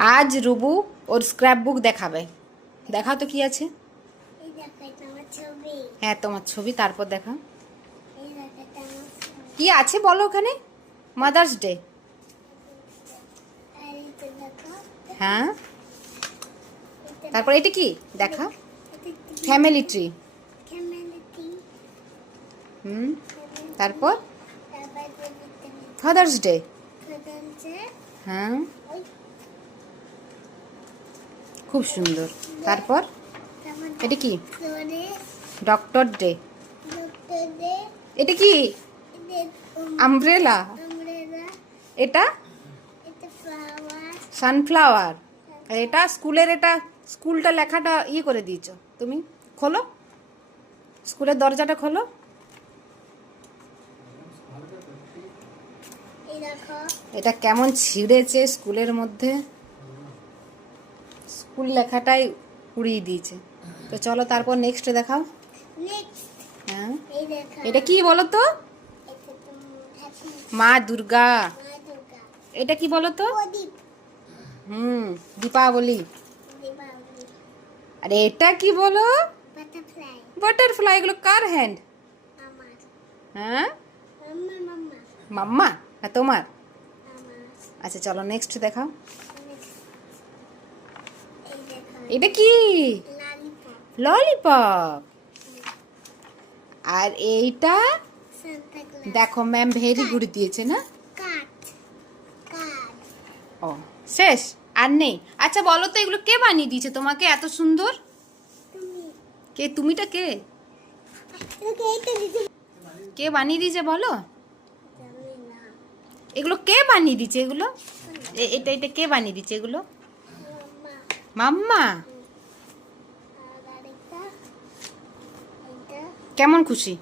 আজ রুবু ওর স্ক্র্যাপ বুক দেখাবে। দেখাও তো কি আছে। হ্যাঁ তোমার ছবি, তারপর দেখা কি আছে বলো ওখানে। Mother's day. হ্যাঁ, তারপর এটা কি দেখা। Family tree. তারপর ফাদার্স ডে। হ্যাঁ, খুব সুন্দর। তারপর এটা কি। Doctor day. এটা কি। আমব্রেলা। এটা সানফ্লাওয়ার। আর এটা স্কুলের, এটা স্কুলটা লেখাটা ইয়ে করে দিয়েছো তুমি। খোলো স্কুলের দরজাটা খোলো। এটা কেমন ছিঁড়েছে স্কুলের মধ্যে, স্কুল লেখাটাই উড়িয়ে দিয়েছে। তো চলো তারপর নেক্সট দেখাও। হ্যাঁ, এটা কি বলো তো। মা দুর্গা। এটা কি বলো তো। দীপাবলি। আরে এটা কি বলো। বাটারফ্লাই। এগুলো কার হ্যান্ড। হ্যাঁ, মাম্মা না তোমার। আচ্ছা চলো নেক্সট দেখাও। এটা কি। ললিপপ। আর এইটা দেখো ম্যাম ভেরি গুড দিয়েছে না। ও শেষ আর নেই। আচ্ছা বলো তো এগুলো কে বানিয়ে দিয়েছে তোমাকে এত সুন্দর। কে তুমিটা কে। কে বানিয়ে দিয়েছে বলো। এগুলো কে বানিয়ে দিয়েছে এগুলো। এটা এটা কে বানিয়ে দিয়েছে এগুলো। মাম্মা। কেমন খুশি।